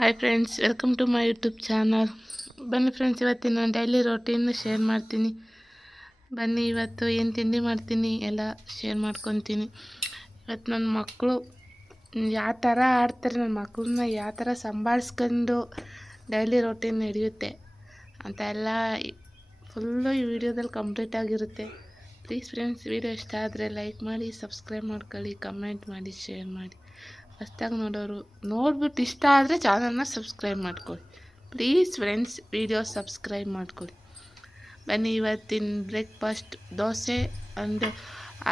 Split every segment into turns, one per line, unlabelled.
Hi friends welcome to my YouTube channel ಬನ್ನಿ friends ಇವತ್ತಿನ daily routine share ಮಾಡ್ತೀನಿ. ಬನ್ನಿ, ಇವತ್ತು ಏನು ತಿಂಡಿ ಮಾಡ್ತೀನಿ ಎಲ್ಲ ಶೇರ್ ಮಾಡ್ಕೊತೀನಿ. ಇವತ್ತು ನನ್ನ ಮಕ್ಕಳು ಯಾವ ಥರ ಆಡ್ತಾರೆ ನನ್ನ ಮಕ್ಕಳನ್ನ ಯಾವ ಥರ ಸಂಭಾಳಿಸ್ಕೊಂಡು ಡೈಲಿ ರೊಟೀನ್ ನಡೆಯುತ್ತೆ ಅಂತ ಎಲ್ಲ ಫುಲ್ಲು ಈ ವಿಡಿಯೋದಲ್ಲಿ ಕಂಪ್ಲೀಟ್ ಆಗಿರುತ್ತೆ. ಪ್ಲೀಸ್ ಫ್ರೆಂಡ್ಸ್ ವಿಡಿಯೋ ಇಷ್ಟ ಆದರೆ ಲೈಕ್ ಮಾಡಿ ಸಬ್ಸ್ಕ್ರೈಬ್ ಮಾಡ್ಕೊಳ್ಳಿ ಕಮೆಂಟ್ ಮಾಡಿ ಶೇರ್ ಮಾಡಿ. ಹೊಸ್ದಾಗಿ ನೋಡೋರು ನೋಡ್ಬಿಟ್ಟು ಇಷ್ಟ ಆದರೆ ಚಾನಲ್ನ ಸಬ್ಸ್ಕ್ರೈಬ್ ಮಾಡ್ಕೊಳ್ಳಿ. ಪ್ಲೀಸ್ ಫ್ರೆಂಡ್ಸ್ ವಿಡಿಯೋ ಸಬ್ಸ್ಕ್ರೈಬ್ ಮಾಡ್ಕೊಳ್ಳಿ. ಬನ್ನಿ ಇವತ್ತಿನ ಬ್ರೇಕ್ಫಾಸ್ಟ್ ದೋಸೆ ಅಂಡ್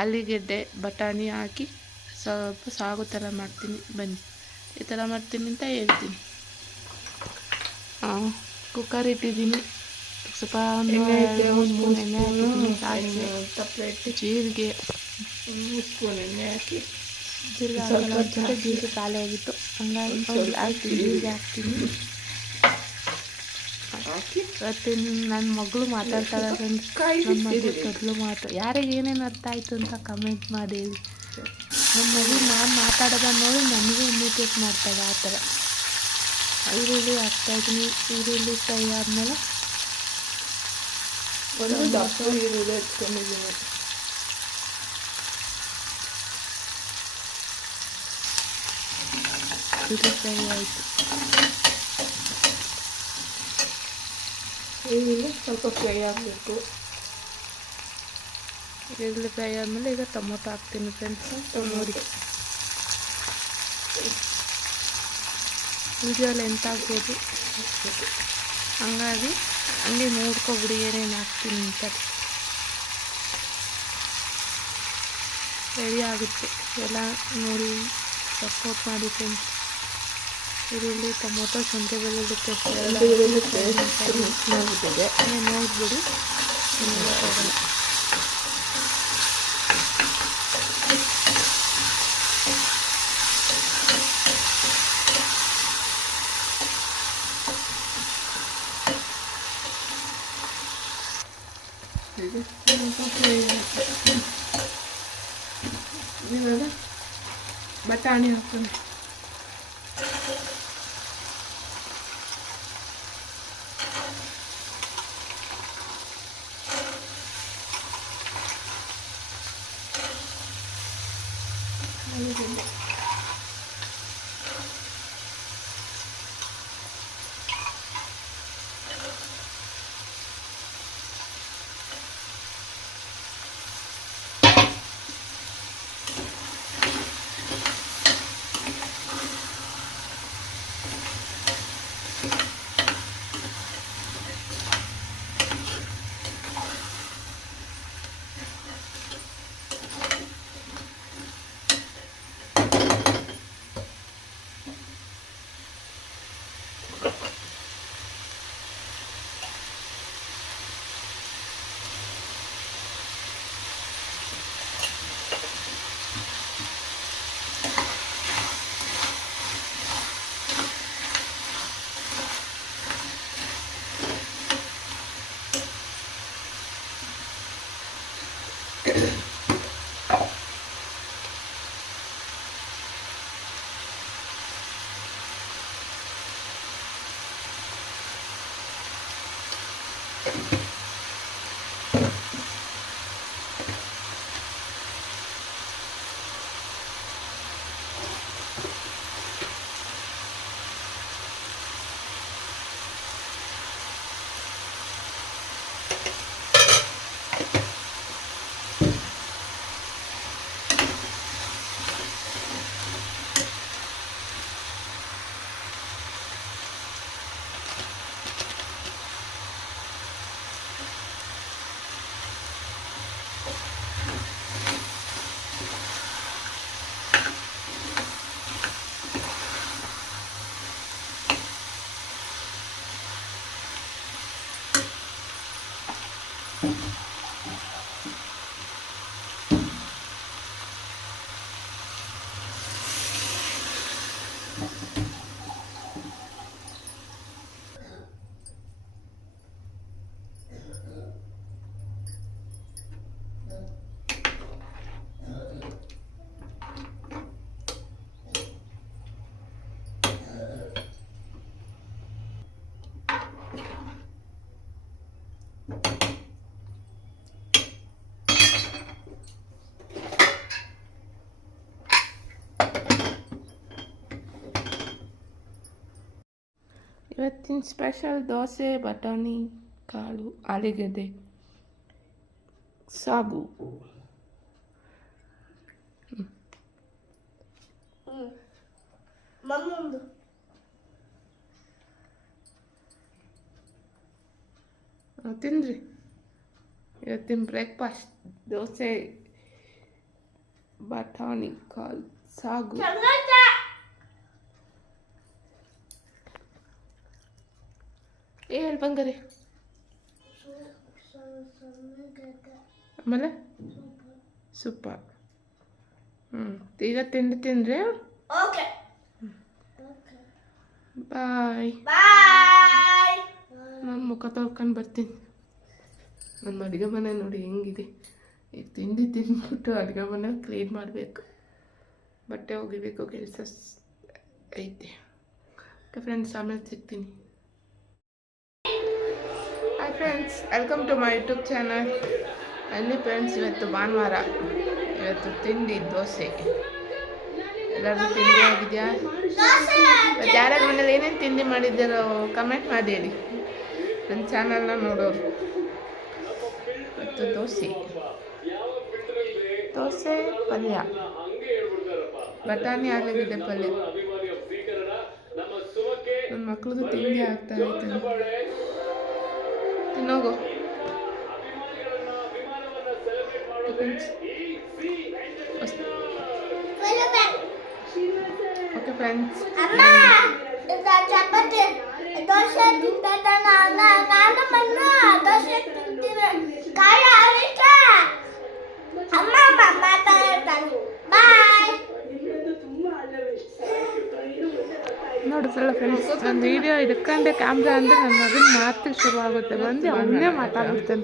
ಆಲೂಗೆಡ್ಡೆ ಬಟಾಣಿ ಹಾಕಿ ಸ್ವಲ್ಪ ಸಾಗು ಥರ ಮಾಡ್ತೀನಿ. ಬನ್ನಿ ಈ ಥರ ಮಾಡ್ತೀನಿ ಅಂತ ಹೇಳ್ತೀನಿ. ಕುಕ್ಕರ್ ಇಟ್ಟಿದ್ದೀನಿ. ಸ್ವಲ್ಪ ಒಂದು ಎಣ್ಣೆ
ಹಾಕಿ
ಜೀರಿಗೆ
ಸ್ಪೂನ್ ಎಣ್ಣೆ ಹಾಕಿ
ಜೀರಿಗೆ ಹಾಕಲ್ಲ ಜೊತೆ ಜೀರಿಗೆ ಖಾಲಿ ಆಗಿತ್ತು. ಹಂಗಾಗಿ ಜೀರಿಗೆ ಹಾಕ್ತೀನಿ.
ಹಾಕಿ.
ನನ್ನ ಮಗಳು ಮಾತಾಡ್ತಾಳೆ ನನ್ನ ಮಗಳು ಮೊದಲು ಮಾತು. ಯಾರಿಗೆ ಏನೇನು ಅರ್ಥ ಆಯಿತು ಅಂತ ಕಮೆಂಟ್ ಮಾಡಿ ನನ್ನ ನಮ್ಮ ಮಗು ನಾನು ಮಾತಾಡೋದ ನೋಡಿ ನನಗೂ ಇಮಿಟೇಟ್ ಮಾಡ್ತಾಳೆ ಆ ಥರ. ಈರುಳ್ಳಿ ಹಾಕ್ತಾಯಿದ್ದೀನಿ ಈರುಳ್ಳಿ ಫ್ರೈ ಆದಮೇಲೆ
ಒಂದು ದಪ್ಪ ಈರುಳ್ಳಿ ಹಚ್ಕೊಂಡಿದ್ದೀನಿ
ಈರುಳ್ಳಿ ಫ್ರೈ ಆಯಿತು
ಈರುಳ್ಳಿ ಸ್ವಲ್ಪ ಫ್ರೈ ಆಗಬೇಕು
ಈರುಳ್ಳಿ ಫ್ರೈ ಆದಮೇಲೆ ಈಗ ಟೊಮೊಟೊ ಹಾಕ್ತೀನಿ ಫ್ರೆಂಡ್ಸ್ ನೋಡಿ. ವಿಡಿಯೋ ಲೆಂತ್ ಆಗ್ಬೋದು ಹಂಗಾಗಿ ಹಂಗೆ ನೋಡ್ಕೊಬಿಡಿ ಏನೇನು ಹಾಕ್ತೀನಿ ಅಂತ. ರೆಡಿ ಆಗುತ್ತೆ. ಎಲ್ಲ ನೋಡಿ ಸಪೋರ್ಟ್ ಮಾಡಿ ಫ್ರೆಂಡ್ಸ್ ಈರುಳ್ಳಿ ಟೊಮೊಟೊ ಶುಂಠಿ ಬೆಳ್ಳುಳ್ಳಿ ಪೇಸ್ಟ್
ಈರುಳ್ಳಿ ಪೇಸ್ಟ್ ಮಿಕ್ಸ್ ಮಾಡಿಬಿಟ್ಟಿದೆ
ನೋಡ್ಬಿಡಿ.
ಇವಾಗ ಬಟಾಣಿ ಹಾಕೋಣ Thank you.
ಇವತ್ತಿನ ಸ್ಪೆಷಲ್ ದೋಸೆ ಬಟಾಣಿ ಕಾಳು ಆಲೂಗಡ್ಡೆ ಸಾಗು
ಮಮ್ಮಂದು
ಆ, ತಿನ್ರಿ ಇವತ್ತಿನ ಬ್ರೇಕ್ಫಾಸ್ಟ್ ದೋಸೆ ಬಟಾಣಿ ಕಾಳು ಸಾಗು ಹೇಳಿ ಬಂಗಾರಿ ಆಮೇಲೆ? ಸೂಪ. ಹ್ಞೂ ಈಗ ತಿಂಡಿ ಬಾಯ್.
ಬಾಯ್.
ನಾನು ಮುಖ ತೊಳ್ಕೊಂಡು ಬರ್ತೀನಿ. ನಮ್ಮ ಅಡುಗೆ ಮನೆ ನೋಡಿ ಹೆಂಗಿದೆ. ಈಗ ತಿಂಡಿ ತಿಂದ್ಬಿಟ್ಟು ಅಡುಗೆ ಮನೆ ಕ್ಲೀನ್ ಮಾಡಬೇಕು. ಬಟ್ಟೆ ಒಗಿಬೇಕು ಕೆಲಸ ಐತೆ. ಓಕೆ ಫ್ರೆಂಡ್ಸ್ ಆಮೇಲೆ ಸಿಗ್ತೀನಿ. Hi friends welcome to my YouTube channel ಅಲ್ಲಿ ಫ್ರೆಂಡ್ಸ್ ಇವತ್ತು ಭಾನುವಾರ. ಇವತ್ತು ತಿಂಡಿ, ದೋಸೆ. ಎಲ್ಲರಿಗೂ ತಿಂಡಿ ಆಗಿದೆಯಾ? ಮತ್ತು ಯಾರ್ಯಾರ ಮನೇಲಿ ಏನೇನು ತಿಂಡಿ ಮಾಡಿದ್ದಾರೋ ಕಮೆಂಟ್ ಮಾಡಿರಿ. ನನ್ನ ಚಾನಲ್ನ ನೋಡೋರು. ಇವತ್ತು ದೋಸೆ. ದೋಸೆ, ಪಲ್ಯ. ಬಟಾಣಿ ಆಲೂಗಡ್ಡೆ ಪಲ್ಯ. ನನ್ನ ಮಕ್ಕಳಿಗೂ ತಿಂಡಿ ಆಗ್ತಾ ಐತೆ ತಿನ್ನೋಗು ಓಕೆ ಫ್ರೆಂಡ್ಸ್
ಅಮ್ಮ ಇದು ಚಪಾತಿ ದೋಸೆ ತಿಂತಾನ ನಾನು ಬಂದು ದೋಸೆ ತಿಂತೀನಿ ಕಾಯಿ ಆವಿಷ್ಟ ಅಮ್ಮ ಅಮ್ಮ ಮಾತಾಡ್ತಾನೆ ಬಾಯ್
ನೋಡಿದ್ರಲ್ಲ ಒಂದು ವಿಡಿಯೋ ಹಿಡ್ಕೊಂಡೆ ಕ್ಯಾಮ್ರಾ ಅಂದರೆ ನನ್ನ ಮಗನ ಮಾತು ಶುರು ಆಗುತ್ತೆ. ಬಂದು ಅವನ್ನೇ ಮಾತಾಡ್ಬಿಡ್ತಾನೆ.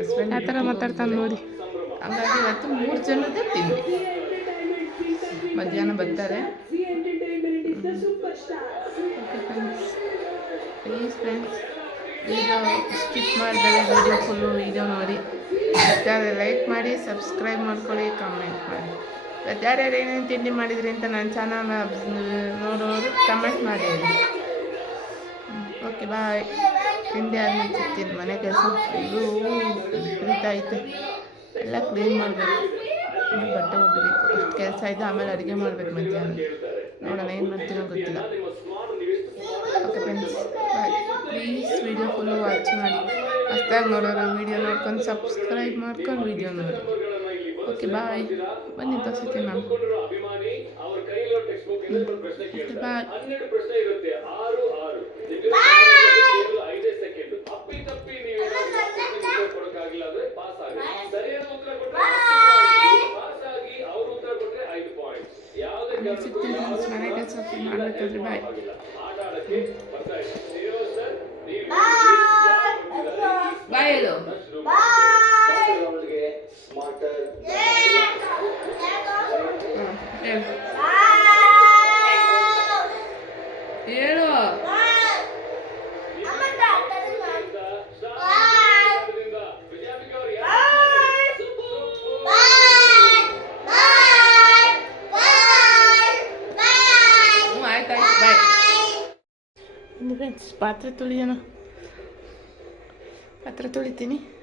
ಹಸ್ಬೆಂಡ್
ಆ ಥರ ಮಾತಾಡ್ತಾನೆ ನೋಡಿ.
ಹಂಗಾಗಿ ಇವತ್ತು ಮೂರು ಜನದ ತಿಂಡಿ. ಮಧ್ಯಾಹ್ನ ಬರ್ತಾರೆ.
ಪ್ಲೀಸ್ ಫ್ರೆಂಡ್ಸ್ ಈಗ ಸ್ಕಿಪ್ ಮಾಡಿದರೆ ವಿಡಿಯೋ ಫುಲ್ಲು ವಿಡಿಯೋ ನೋಡಿ. ಮತ್ತೆ ಲೈಕ್ ಮಾಡಿ ಸಬ್ಸ್ಕ್ರೈಬ್ ಮಾಡ್ಕೊಳ್ಳಿ ಕಮೆಂಟ್ ಮಾಡಿ. ಮತ್ತು ಯಾರ್ಯಾರು ಏನೇನು ತಿಂಡಿ ಮಾಡಿದ್ರಿ ಅಂತ ನಾನು ಚೆನ್ನಾಗಿ ನೋಡೋರು ಕಮೆಂಟ್ ಮಾಡಿ ಓಕೆ ಬಾಯ್ ತಿಂಡಿ ಆದ್ಮೇಲೆ ಮನೆ ಕೆಲಸ ಫುಲ್ಲು ಕುರಿತಾ ಐತೆ ಎಲ್ಲ ಕ್ಲೀನ್ ಮಾಡಬೇಕು. ಬಟ್ಟೆ ಹೋಗಬೇಕು ಇಷ್ಟು ಕೆಲಸ ಇದೆ, ಆಮೇಲೆ ಅಡುಗೆ ಮಾಡ್ಬೇಕು ಮಧ್ಯಾಹ್ನ. ನೋಡೋಣ, ಏನು ಮಾಡ್ತೀನೋ ಗೊತ್ತಿಲ್ಲ. Okay friends bye please video full watch ಮಾಡಿ. ಅಷ್ಟಾಗಿ ನೋಡೋರು ವೀಡಿಯೋ ನೋಡ್ಕೊಂಡು ಸಬ್ಸ್ಕ್ರೈಬ್ ಮಾಡ್ಕೊಂಡು ವೀಡಿಯೋ ನೋಡಿ. ಓಕೆ ಬಾಯ್ ಬನ್ನಿ ದೋಸೆ ತಿನ್ನೋಣ ಓಕೆ ಬಾಯ್ ಆಮೇಲೆ ಸಿಗ್ತೀನಿ ಫ್ರೆಂಡ್ಸ್ ಮನೆ ಕೆಲಸ ಮಾಡಬೇಕಾದ್ರೆ ಬಾಯ್ ಬಾಯ್ ಹೇಳು. ಹ್ಞೂ ಹೇಳು ಹೇಳು. ಪಾತ್ರೆ ತುಳಿಯೋಣ. ಪಾತ್ರೆ ತೊಳಿತೀನಿ.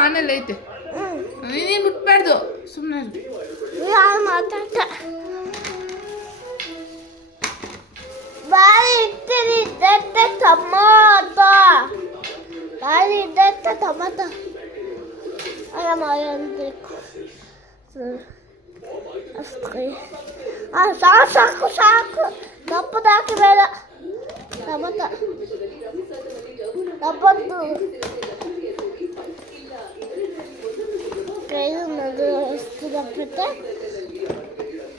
ಆಮೇಲೆ ಐತೆ. ನೀನು ಮುಟ್ಬಾರ್ದು. ಸುಮ್ಮನೆ
ಟಮಾಟೋ ಬಾರಿ ಇದ್ದಂತ ಟಮಾಟೋ ಅಷ್ಟೇ. ಸಾಕು ಸಾಕು ತಪ್ಪದಾಕಿ ಬೇಡ ಟಮಾಟೋ తప్పద్దు కై ఉన్నది వస్తుంది తప్పితే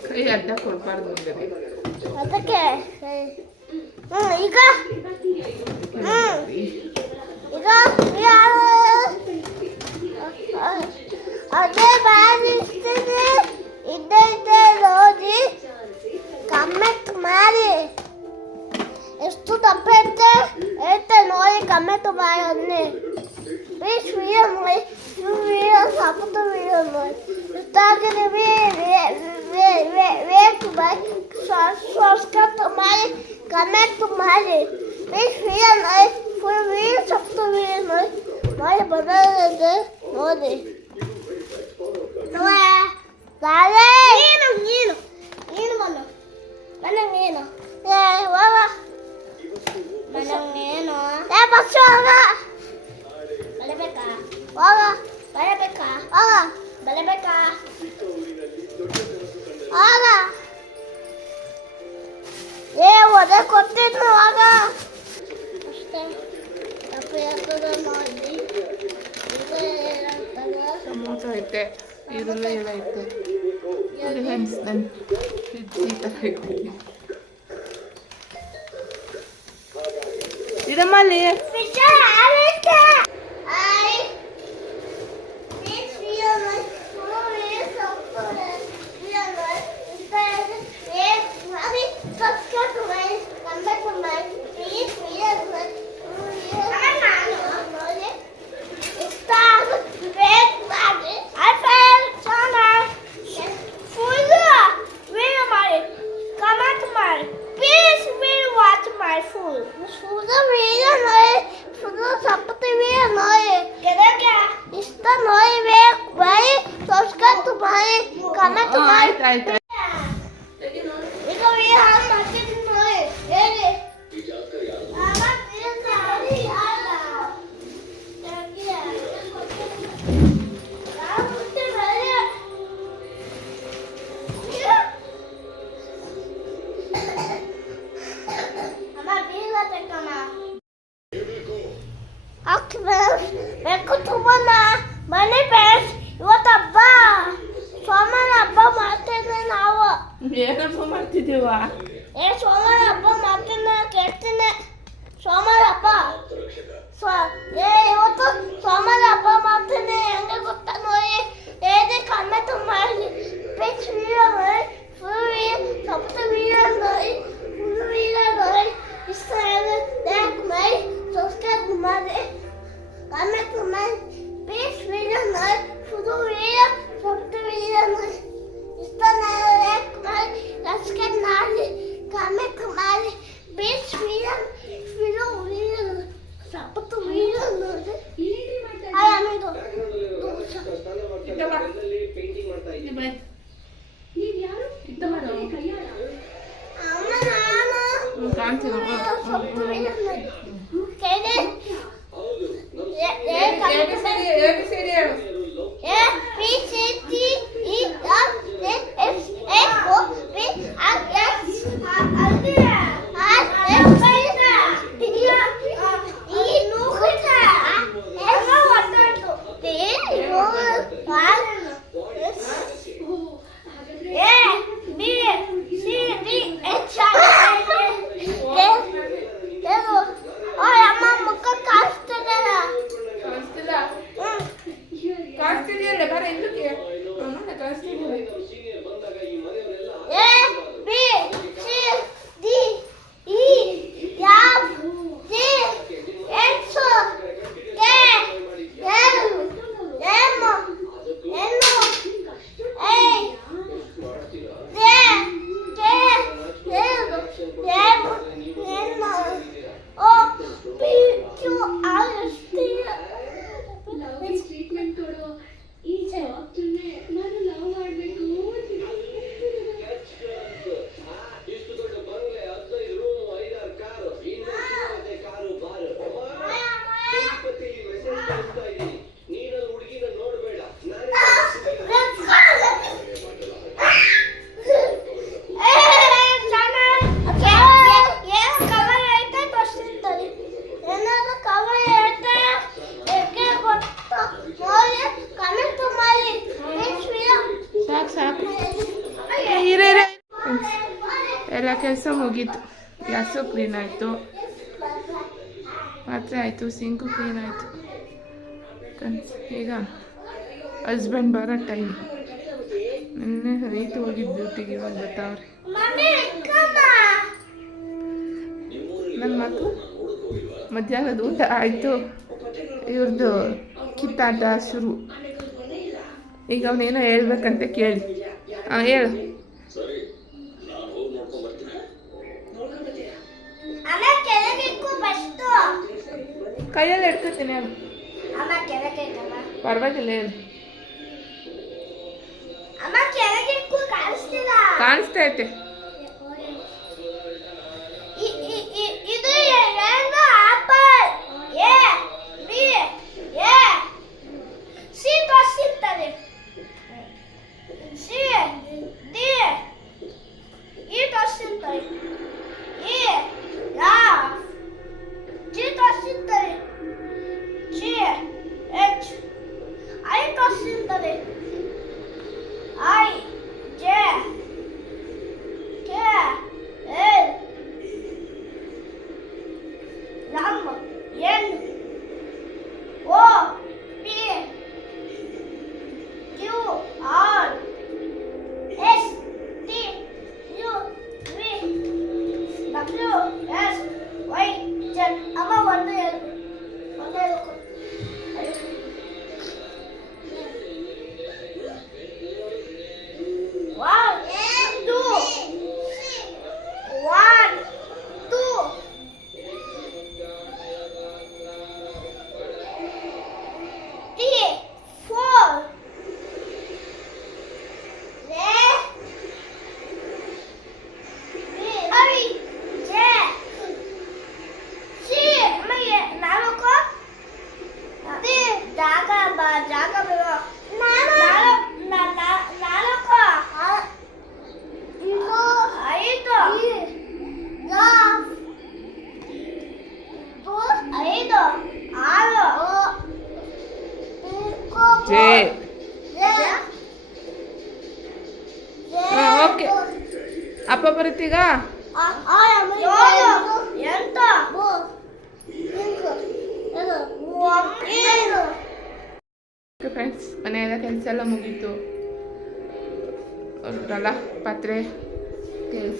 ಕೈ ಅಡ್ಡ ಕೊಡಬಾರ್ದು ಅಂದರೆ
ಅದಕ್ಕೆ ಹ್ಞೂ ಈಗ ಹ್ಞೂ ಈಗ ಅದೇ ಮಾಡಿಸ್ತೀನಿ ಇದ್ದೇ ರೋಜಿ ಕಮ್ಮೆಟ್ ಮಾಡಿ
Esto tapete, este no hay cameto para ni. Ves bien, güey. Yo
mira, zapato mira, güey. Está que le ve, ve, ve, ve, ve, tu madre. Sosca tu madre, cameto madre. Ves bien, güey. Fue bien, zapato mira, güey. Madre, para de, de, madre. I, I ಸಾಕು ಸಾಕು ಎಲ್ಲ ಕೆಲಸ ಮುಗೀತು gas clean ಆಯಿತು ಪಾತ್ರೆ ಆಯಿತು sink clean ಆಯಿತು ಈಗ ಹಸ್ಬೆಂಡ್ ಬರೋ ಟೈಮ್ ನಿನ್ನೆ ರೈತ ಹೋಗಿದ್ದು ಡ್ಯೂಟಿಗೆ ಇವಾಗ ಬರ್ತಾವ್ರಿ ನನ್ನ ಮಕ್ಕಳು ಮಧ್ಯಾಹ್ನದ ಊಟ ಆಯಿತು ಇವ್ರದ್ದು ಕಿತ್ತಾಟ ಶುರು ಈಗ ಅವನೇನೋ ಹೇಳ್ಬೇಕಂತ ಕೇಳಿ. ಹಾಂ ಹೇಳು. ಕೈಯಲ್ಲಿ ಹಿಡ್ಕೊತೀನಿ ಹೇಳು. ಪರವಾಗಿಲ್ಲ ಹೇಳು. ಕಾಣಿಸ್ತಾ ಐತೆ.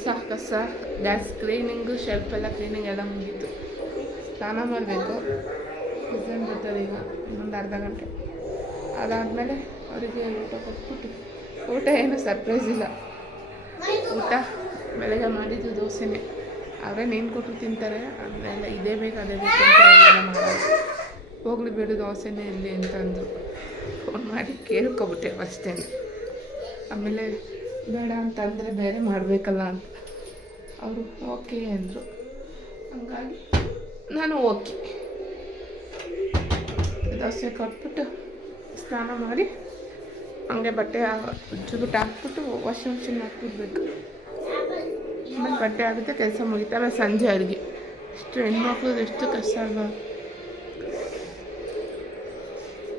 ಕೆಲಸ ಕಸ ಗ್ಯಾಸ್ ಕ್ಲೀನಿಂಗು ಶೆಲ್ಫ್ ಎಲ್ಲ ಕ್ಲೀನಿಂಗ್ ಎಲ್ಲ ಮುಗೀತು. ಸ್ನಾನ ಮಾಡಬೇಕು. ಹಸ್ಬೆಂಡ್ ಬರ್ತಾರೆ ಈಗ ಇನ್ನೊಂದು ಅರ್ಧ ಗಂಟೆ. ಅದಾದಮೇಲೆ ಅವರಿಗೆ ಊಟ ಕೊಟ್ಬಿಟ್ಟು. ಊಟ ಏನು ಸರ್ಪ್ರೈಸ್ ಇಲ್ಲ. ಊಟ ಬೆಳಗ್ಗೆ ಮಾಡಿದ್ದು ದೋಸೆನೇ. ಅವರೇ ನೀನು ಕೊಟ್ಟರು ತಿಂತಾರೆ. ಅದನ್ನೆಲ್ಲ ಇದೇ ಬೇಕು ಅದೇ ಬೇಕು ಅಂತ ಮಾಡೋದು. ಹೋಗ್ಲಿ ಬಿಡು ದೋಸೆನೇ ಇರಲಿ ಅಂತಂದರು ಫೋನ್ ಮಾಡಿ ಕೇಳ್ಕೊಬಿಟ್ಟೆ ಅಷ್ಟೇ. ಆಮೇಲೆ ಬೇಡ ಅಂತಂದರೆ ಬೇರೆ ಮಾಡಬೇಕಲ್ಲ ಅಂತ. ಅವರು ಓಕೆ ಅಂದರು. ಹಂಗಾಗಿ ನಾನು ಓಕೆ. ದೋಸೆ ಕೊಟ್ಬಿಟ್ಟು ಸ್ನಾನ ಮಾಡಿ ಹಂಗೆ ಬಟ್ಟೆ ಉಜ್ಜಿಬಿಟ್ಟು ಹಾಕ್ಬಿಟ್ಟು ವಾಷಿಂಗ್ ಮಿಷಿನ್ ಹಾಕ್ಬಿಡ್ಬೇಕು. ಆಮೇಲೆ ಬಟ್ಟೆ ಆಗುತ್ತೆ, ಕೆಲಸ ಮುಗಿತಾರೆ ಸಂಜೆ ಅಡುಗೆ. ಇಷ್ಟು ಹೆಣ್ಮಕ್ಳು ಎಷ್ಟು ಕಷ್ಟ ಅಲ್ವಾ?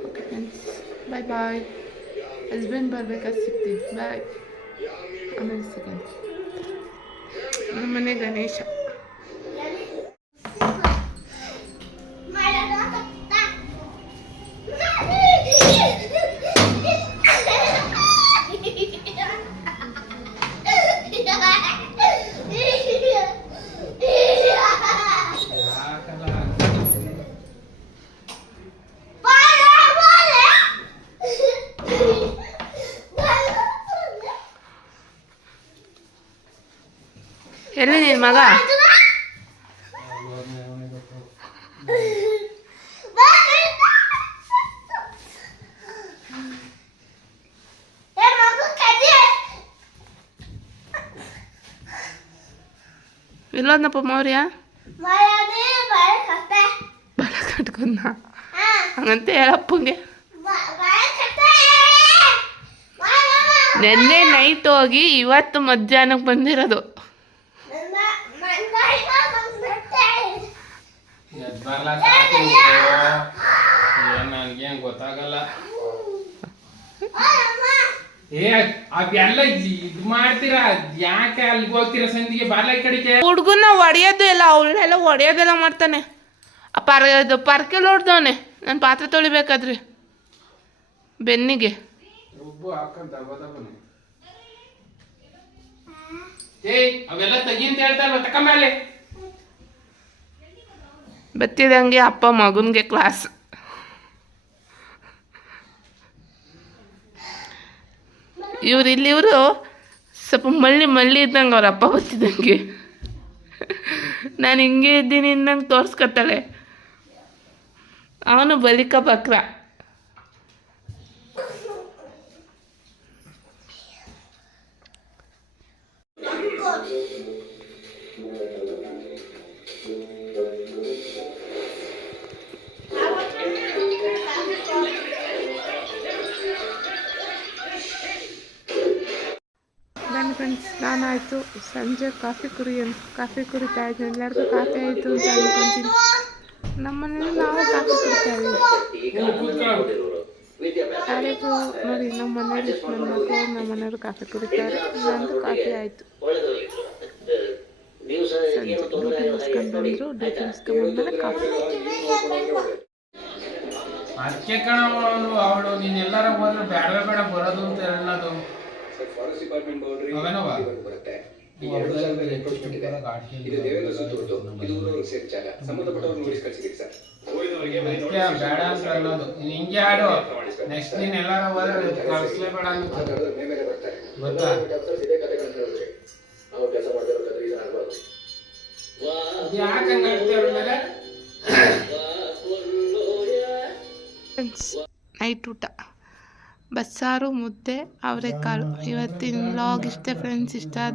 Okay friends bye bye husband ಬರ್ಬೇಕಾದ್ರೆ ಸಿಗ್ತೀನಿ. ಬಾಯ್ ಆಮೇಲೆ ಸಿಗೋಣ ನಮ್ಮ ಮನೆ ಗಣೇಶ ಎಲ್ಲಿ ನಿನ್ ಮಗ? ಇಲ್ಲೋದ್ನಪ್ಪ ಮೌರ್ಯ? ಬಲ ಕಟ್ಕೊಂಡ. ಹಂಗಂತ ಹೇಳಪ್ಪಂಗೆ. ನೆನ್ನೆ ನೈಟ್ ಹೋಗಿ ಇವತ್ತು ಮಧ್ಯಾಹ್ನಕ್ಕೆ ಬಂದಿರೋದು.
ಏನ್ ಗೊತ್ತಾಗಲ್ಲ. ಏ ಅವೆಲ್ಲ ಇದು ಮಾಡ್ತೀರಾ? ಯಾಕೆ ಅಲ್ಲಿಗೆ ಹೋಗ್ತೀರಾ ಈ ಕಡೆಗೆ.
ಹುಡುಗನ ಹೊಡೆಯೋದು ಎಲ್ಲ ಅವಳೆಲ್ಲ ಹೊಡೆಯೋದೆಲ್ಲ ಮಾಡ್ತಾನೆ. ಆ ಪರ್ ಇದು ಪರ್ಕೆಲ್ ಹೊಡ್ದವನೆ ನಾನು ಪಾತ್ರೆ ತೊಳಿಬೇಕಾದ್ರೆ. ಬೆನ್ನಿಗೆ.
ರುಬ್ಬು ಹಾಕಂತ ಬದಬನೆ ಏ ಅವೆಲ್ಲ ತೆಗಿ ಅಂತ ತಕೊಂಬಲ್ಲಿ
ಬತ್ತಿದಂಗೆ ಅಪ್ಪ ಮಗನಿಗೆ ಕ್ಲಾಸ್ ಇವ್ರು ಇಲ್ಲಿ ಇವರು ಸ್ವಲ್ಪ ಮಳ್ಳಿ ಮಳ್ಳಿ ಇದ್ದಂಗೆ ಅವ್ರ ಅಪ್ಪ ಬರ್ತಿದ್ದಂಗೆ. ನಾನು ಹಿಂಗೆ ಇದ್ದೀನಿ ಇನ್ನಂಗೆ ತೋರಿಸ್ಕೊತಾಳೆ. ಅವನು ಬಲಿಕ ಬಕ್ರ. ನಾನಾಯಿತು ಸಂಜೆ ಕಾಫಿ ಕುಡಿಯೋಣ ಕಾಫಿ ಕುಡಿತಾ ಇದ್ದೀನಿ ಎಲ್ಲರಿಗೂ ಕಾಫಿ ಆಯಿತು ಅಂತ ಅನ್ಕೊಂತೀನಿ. ನಮ್ಮ ಮನೇಲಿ ನಾವು ಕಾಫಿ ಕುಡಿತಾ ಇದ್ದೀವಿ ಯಾರಿಗೂ ನೋಡಿ ನಮ್ಮ ಮನೇಲಿ ನನ್ನ ಮಕ್ಕಳು ನಮ್ಮ ಮನೆಯವರು ಕಾಫಿ ಕುಡಿತಾರೆ. ನಂದು ಕಾಫಿ ಆಯಿತು. ಸಂಜೆ ಡ್ಯೂಟಿ ಮುಗಿಸ್ಕೊಂಡು ಬಂದರು ಡ್ಯೂಟಿ ಮುಗಿಸ್ಕೊಂಡ್ಬಂದ್ಮೇಲೆ ಕಾಫಿ
ಅದಕ್ಕೆ ಕಣ ಅವಳು ಅವಳು ನೀನ್ ಎಲ್ಲಾರ ಹೋದ್ರೆ ಬೇಡವೇ ಬೇಡ, ಬರೋದು ಅಂತ ಹೇಳೋದು. ಅವೇನವ? ಅದಕ್ಕೆ ಬೇಡ ಅಂತ ಅನ್ನೋದು. ನೀನ್ ಹಿಂಗೆ ಆಡು. ನೆಕ್ಸ್ಟ್ ನೀನ್ ಎಲ್ಲಾರ ಹೋದ್ರೆ ಕಳಿಸ್ಲೇ ಬೇಡ ಅಂತ ಗೊತ್ತಾ? ಯಾಕೆ ಹಂಗ ಆಡ್ತೀಯ ಅವ್ರ ಮೇಲೆ?
ಫ್ರೆಂಡ್ಸ್ ನೈಟ್ ಊಟ. ಬಸ್ಸಾರು ಮುದ್ದೆ ಅವರೆಕಾಳು. ಇವತ್ತಿನ ವ್ಲಾಗ್ ಇಷ್ಟೇ ಫ್ರೆಂಡ್ಸ್ ಇಷ್ಟ ಆದ್ರೆ